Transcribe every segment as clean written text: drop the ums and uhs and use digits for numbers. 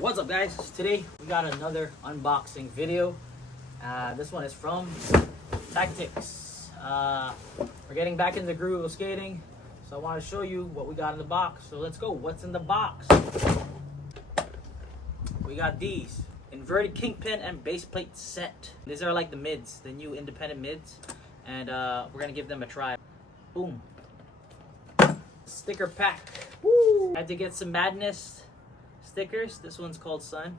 What's up, guys? Today we got another unboxing video. This one is from Tactics. We're getting back in the groove of skating, so I want to show you what we got in the box. So let's go. What's in the box? We got these inverted kingpin and base plate set. These are like the mids, the new independent mids, and we're gonna give them a try. Boom. Sticker pack. Woo! Had to get some Madness stickers. This one's called Sun.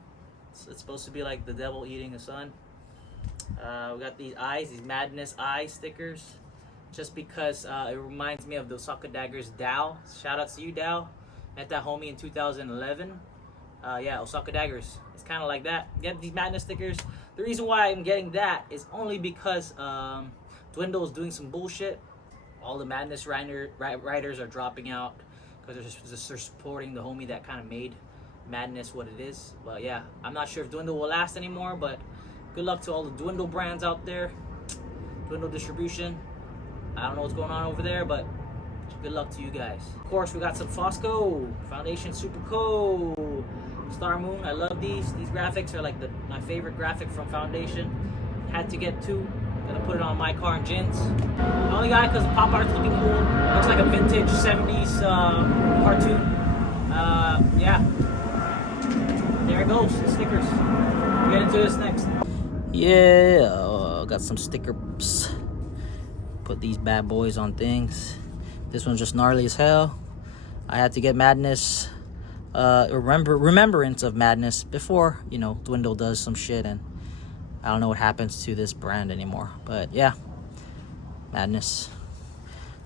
It's supposed to be like the devil eating the sun. We got these eyes, these Madness eye stickers, just because it reminds me of the Osaka Daggers Dow. Shout out to you, Dow. Met that homie in 2011. Yeah, Osaka Daggers. It's kind of like that. Get these Madness stickers. The reason why I'm getting that is only because Dwindle is doing some bullshit. All the Madness riders are dropping out because they're supporting the homie that kind of made Madness what it is. But yeah, I'm not sure if Dwindle will last anymore, but good luck to all the Dwindle brands out there. Dwindle distribution. I don't know what's going on over there, but good luck to you guys. Of course, we got some Fosco Foundation Super Co. Star Moon. I love these. These graphics are like my favorite graphic from Foundation. Had to get two. Gonna put it on my car and Jin's. I only got it because the pop art's looking cool. Looks like a vintage 70s cartoon. Yeah. There it goes, the stickers. We'll get into this next. Yeah, got some stickers. Put these bad boys on things. This one's just gnarly as hell. I had to get Madness, remembrance of Madness before, you know, Dwindle does some shit, and I don't know what happens to this brand anymore. But yeah, Madness.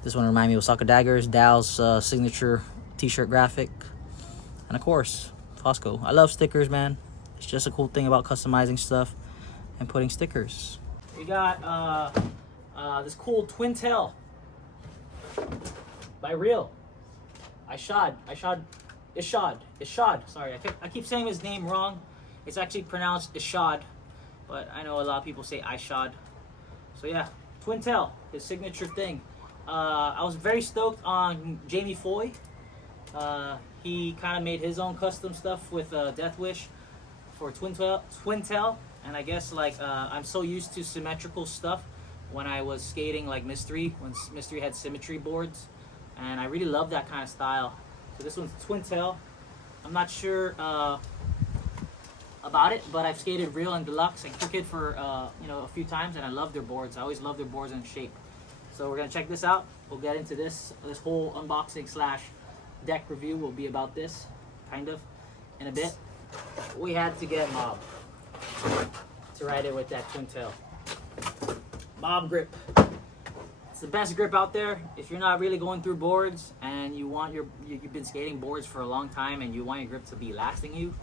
This one reminds me of Osaka Daggers, Dow's signature t-shirt graphic. And of course, Fosco. I love stickers, man. It's just a cool thing about customizing stuff and putting stickers. We got this cool twin tail by Real. Ishod. Sorry, I keep saying his name wrong. It's actually pronounced Ishod, but I know a lot of people say Ishod. So yeah, twin tail, his signature thing. I was very stoked on Jamie Foy. He kind of made his own custom stuff with Death Wish for twin tail, and I guess like I'm so used to symmetrical stuff when I was skating like Mystery, when Mystery had symmetry boards, and I really love that kind of style. So this one's twin tail. I'm not sure about it, but I've skated Real and Deluxe and Crooked for you know, a few times, and I love their boards. I always love their boards and shape. So we're gonna check this out. We'll get into this whole unboxing slash deck review will be about this, kind of, in a bit. We had to get Mob to ride it with that twin tail. Mob grip. It's the best grip out there. If you're not really going through boards and you've been skating boards for a long time and you want your grip to be lasting you,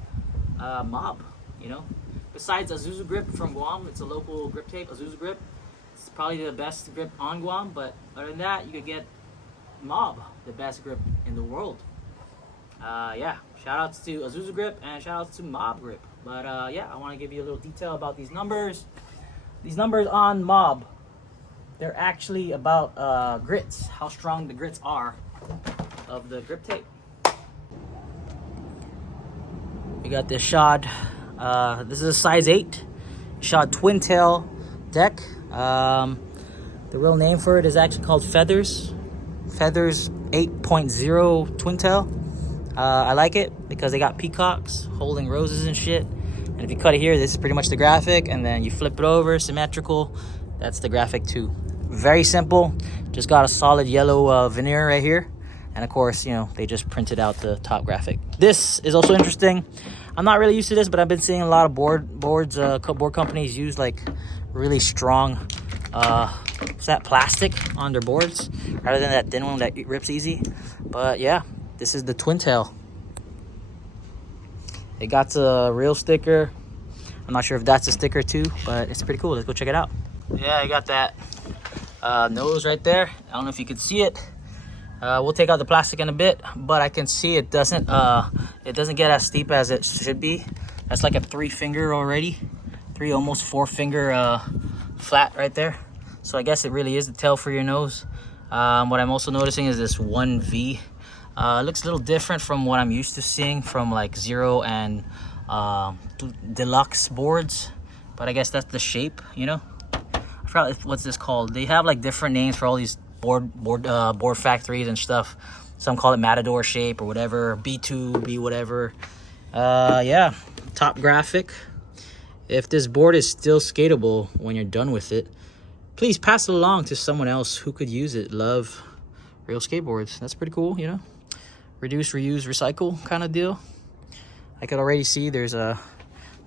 Mob, you know. Besides Azusa grip from Guam, it's a local grip tape, Azusa grip. It's probably the best grip on Guam, but other than that, you could get Mob, the best grip in the world. Yeah, shout outs to Azusa grip and shout outs to Mob grip. But yeah, I want to give you a little detail about these numbers. These numbers on Mob, they're actually about grits, how strong the grits are of the grip tape. We got this Ishod. This is a size 8 Ishod twin tail deck. The real name for it is actually called Feathers 8.0 twin tail. I like it because they got peacocks holding roses and shit. And if you cut it here, this is pretty much the graphic, and then you flip it over, symmetrical. That's the graphic too. Very simple. Just got a solid yellow veneer right here. And of course, you know, they just printed out the top graphic. This is also interesting. I'm not really used to this, but I've been seeing a lot of board companies use like really strong plastic on their boards rather than that thin one that rips easy. But yeah, this is the twin tail. It got a Real sticker. I'm not sure if that's a sticker too, but it's pretty cool. Let's go check it out. Yeah, I got that nose right there. I don't know if you can see it. We'll take out the plastic in a bit, but I can see it doesn't get as steep as it should be. That's like a 3-finger already, almost 4-finger flat right there. So I guess it really is the tail for your nose. What I'm also noticing is this 1V. It looks a little different from what I'm used to seeing from like Zero and deluxe boards, but I guess that's the shape, you know. I forgot what's this called. They have like different names for all these board factories and stuff. Some call it Matador shape or whatever, B2, B whatever. Yeah, top graphic. If this board is still skatable when you're done with it, please pass it along to someone else who could use it. Love, Real Skateboards. That's pretty cool, you know. Reduce, reuse, recycle kind of deal. I could already see there's a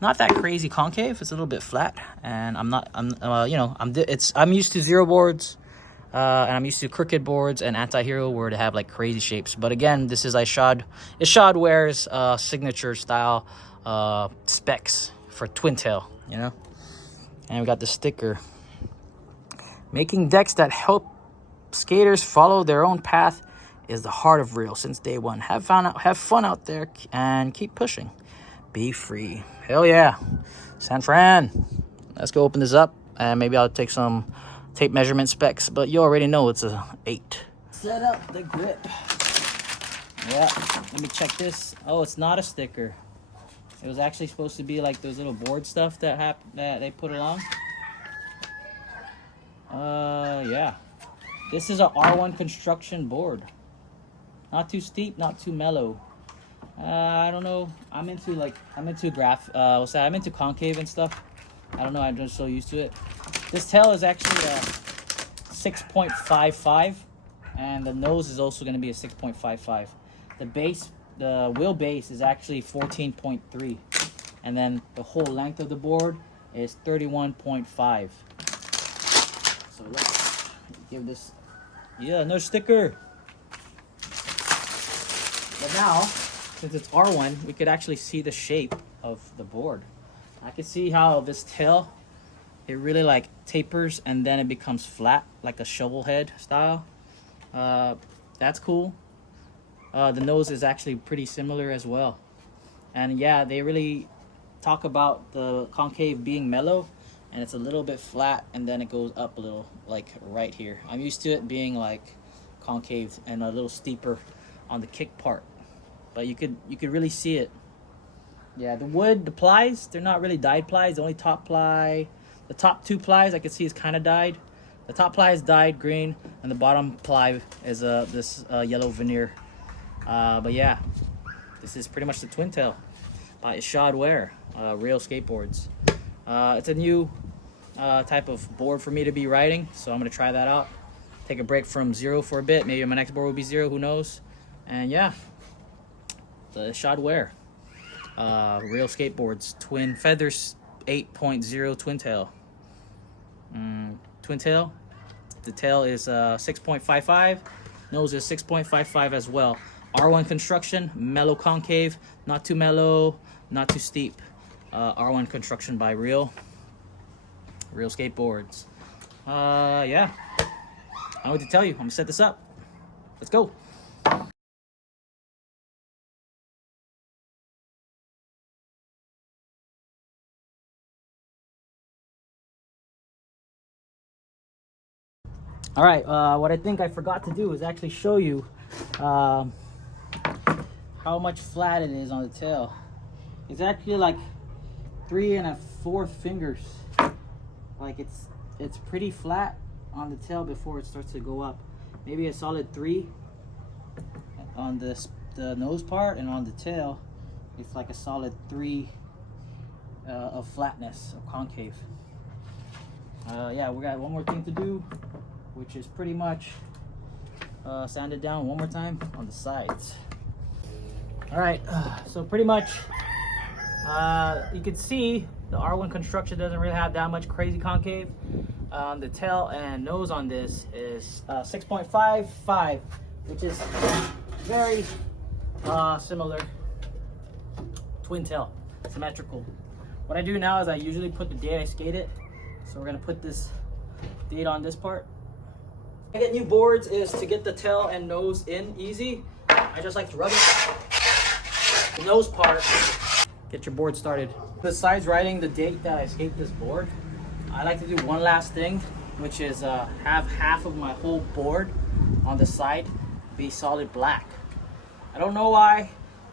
not that crazy concave. It's a little bit flat, and I'm used to zero boards, and I'm used to crooked boards and anti-hero where they have like crazy shapes. But again, this is Ishod Wair's signature style specs for twin tail, you know. And we got the sticker. Making decks that help skaters follow their own path is the heart of Real since day one. Have fun out there and keep pushing. Be free. Hell yeah. San Fran. Let's go open this up, and maybe I'll take some tape measurement specs, but you already know it's a 8. Set up the grip. Yeah, let me check this. Oh, it's not a sticker. It was actually supposed to be like those little board stuff that they put along. Yeah. This is a R1 construction board. Not too steep, not too mellow. I don't know. I'm into I'm into concave and stuff. I don't know. I'm just so used to it. This tail is actually a 6.55, and the nose is also going to be a 6.55. The wheel base is actually 14.3, and then the whole length of the board is 31.5. So let's give this, yeah, no sticker. But now, since it's R1, we could actually see the shape of the board. I can see how this tail, it really like tapers and then it becomes flat, like a shovel head style. That's cool. The nose is actually pretty similar as well. And yeah, they really talk about the concave being mellow, and it's a little bit flat and then it goes up a little, like right here. I'm used to it being like concave and a little steeper on the kick part, but you could really see it. Yeah, the plies, they're not really dyed plies. The only top ply, the top 2 plies I could see is kind of dyed. The top ply is dyed green, and the bottom ply is this yellow veneer. But yeah, this is pretty much the twin tail by Ishod Wair, Real Skateboards. It's a new type of board for me to be riding, so I'm gonna try that out. Take a break from zero for a bit. Maybe my next board will be zero, who knows. And yeah, the Ishod Wair, Real Skateboards, twin feathers 8.0 twin tail. Twin tail, the tail is 6.55, nose is 6.55 as well. R1 construction, mellow concave, not too mellow, not too steep. R1 construction by Real Skateboards. Yeah, I don't know what to tell you. I'm gonna set this up. Let's go. All right, what I think I forgot to do is actually show you how much flat it is on the tail. It's actually like 3 1/4 fingers. Like it's pretty flat on the tail before it starts to go up. Maybe a solid 3 on the nose part, and on the tail it's like a solid 3 of flatness, of concave. Yeah, we got one more thing to do, which is pretty much sand it down one more time on the sides. All right, so pretty much you can see the R1 construction doesn't really have that much crazy concave. The tail and nose on this is 6.55, which is very similar. Twin tail, symmetrical. What I do now is I usually put the date I skate it. So we're gonna put this date on this part. I get new boards is to get the tail and nose in easy. I just like to rub it. The nose part, get your board started. Besides writing the date that I skate this board, I like to do one last thing, which is have half of my whole board on the side be solid black. I don't know why,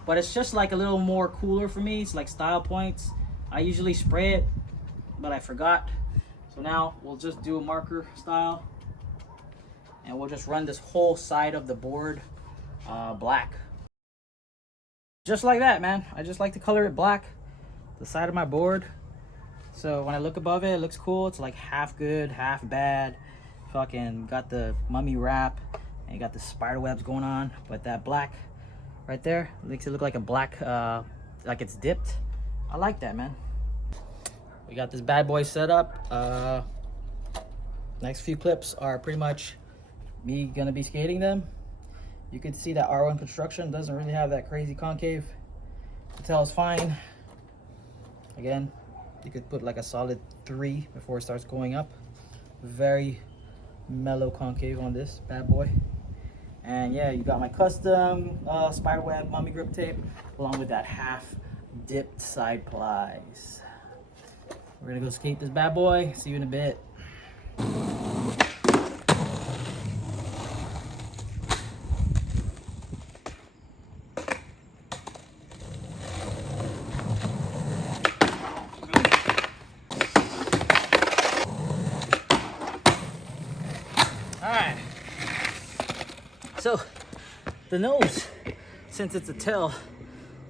but it's just like a little more cooler for me. It's like style points. I usually spray it, but I forgot. So now we'll just do a marker style, and we'll just run this whole side of the board black. Just like that, man. I just like to color it black, the side of my board. So when I look above it, it looks cool. It's like half good, half bad. Fucking got the mummy wrap, and you got the spider webs going on. But that black right there makes it look like a black, like it's dipped. I like that, man. We got this bad boy set up. Next few clips are pretty much me gonna be skating them. You can see that R1 construction doesn't really have that crazy concave. The tail is fine. Again, you could put like a solid 3 before it starts going up. Very mellow concave on this bad boy. And yeah, you got my custom spiderweb mummy grip tape along with that half dipped side plies. We're gonna go skate this bad boy. See you in a bit. Alright, so the nose, since it's a tail,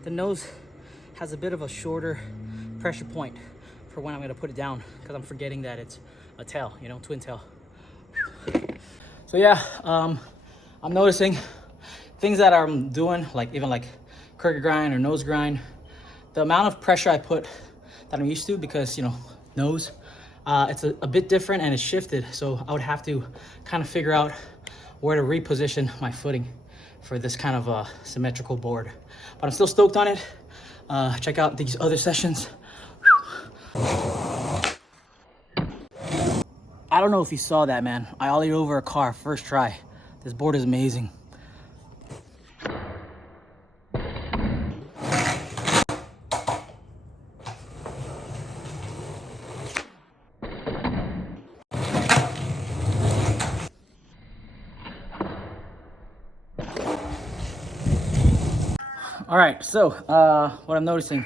the nose has a bit of a shorter pressure point for when I'm gonna put it down, because I'm forgetting that it's a tail, you know, twin tail. So yeah, I'm noticing things that I'm doing, like even like crooked grind or nose grind, the amount of pressure I put that I'm used to, because, you know, nose, it's a bit different and it's shifted. So I would have to kind of figure out where to reposition my footing for this kind of symmetrical board. But I'm still stoked on it. Check out these other sessions. I don't know if you saw that, man. I ollied over a car first try. This board is amazing. All right, so what I'm noticing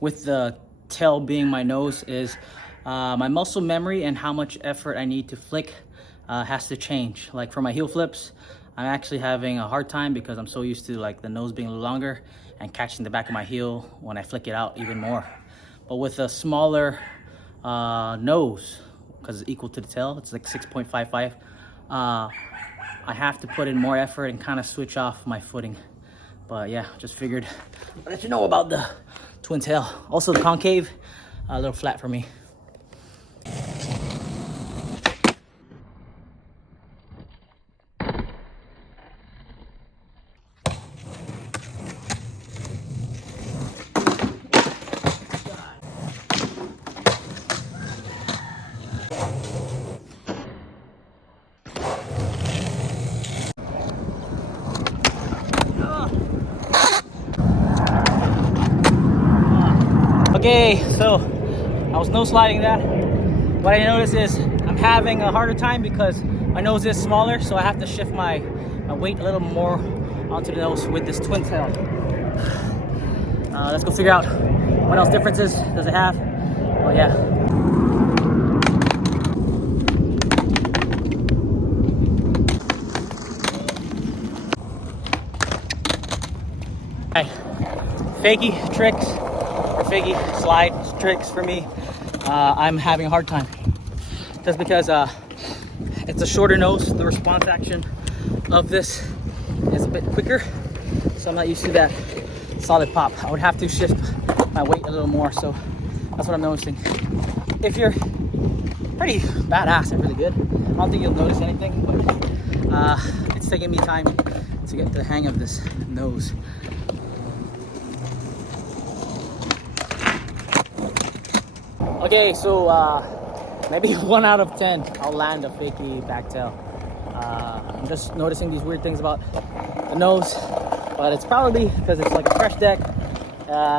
with the tail being my nose is my muscle memory and how much effort I need to flick has to change. Like for my heel flips, I'm actually having a hard time because I'm so used to like the nose being a little longer and catching the back of my heel when I flick it out even more. But with a smaller nose, because it's equal to the tail, it's like 6.55, I have to put in more effort and kind of switch off my footing. But yeah, just figured I'd let you know about the twin tail. Also the concave, a little flat for me. Okay, so I was nose sliding that. What I noticed is I'm having a harder time because my nose is smaller, so I have to shift my weight a little more onto the nose with this twin tail. Let's go figure out what else differences does it have. Oh yeah. Hey, fakie tricks. Fakie slide tricks for me, I'm having a hard time just because it's a shorter nose. The response action of this is a bit quicker, so I'm not used to that solid pop. I would have to shift my weight a little more, so that's what I'm noticing. If you're pretty badass and really good, I don't think you'll notice anything, but it's taking me time to get the hang of this nose. Okay, so maybe 1 out of 10, I'll land a fakie back tail. I'm just noticing these weird things about the nose, but it's probably because it's like a fresh deck.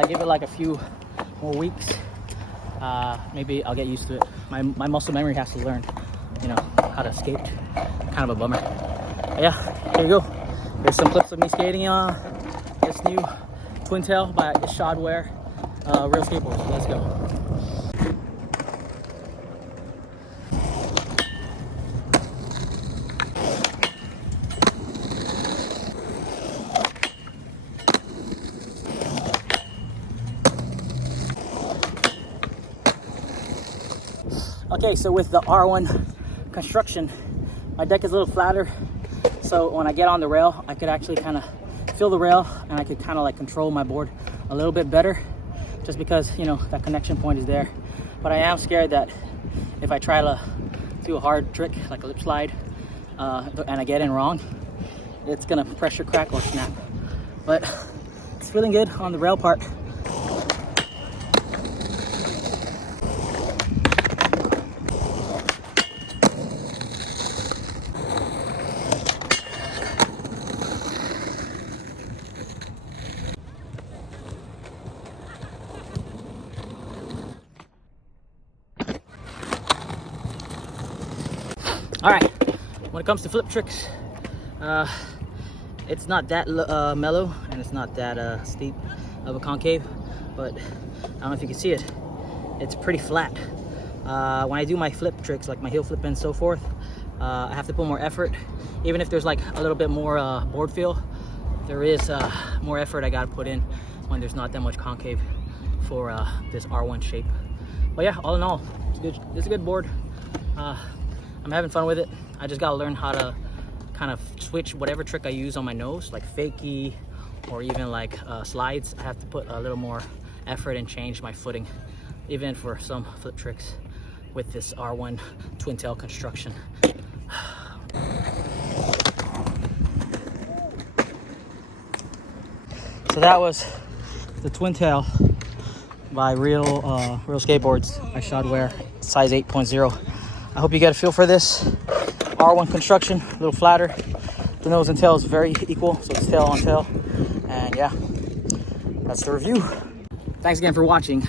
Give it like a few more weeks. Maybe I'll get used to it. My muscle memory has to learn, you know, how to skate. Kind of a bummer. But yeah, here you go. Here's some clips of me skating on this new twin tail by Ishod Wair, real skateboards. Let's go. Okay, so with the R1 construction, my deck is a little flatter, so when I get on the rail, I could actually kind of feel the rail, and I could kind of like control my board a little bit better, just because, you know, that connection point is there. But I am scared that if I try to do a hard trick like a lip slide and I get in wrong, it's gonna pressure crack or snap. But it's feeling good on the rail part. All right, when it comes to flip tricks, it's not that mellow, and it's not that steep of a concave, but I don't know if you can see it, it's pretty flat. When I do my flip tricks, like my heel flip and so forth, I have to put more effort. Even if there's like a little bit more board feel, there is more effort I gotta put in when there's not that much concave for this R1 shape. But yeah, all in all, it's good. It's a good board. I'm having fun with it. I just gotta learn how to kind of switch whatever trick I use on my nose, like fakie or even like slides. I have to put a little more effort and change my footing, even for some flip tricks with this R1 twin tail construction. So that was the twin tail by Real Skateboards by Ishod Wair, size 8.0. I hope you get a feel for this. R1 construction, a little flatter. The nose and tail is very equal, so it's tail on tail. And yeah, that's the review. Thanks again for watching.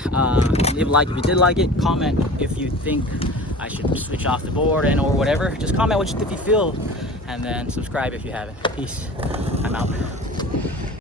Leave a like if you did like it. Comment if you think I should switch off the board and or whatever. Just comment if you feel, and then subscribe if you haven't. Peace. I'm out.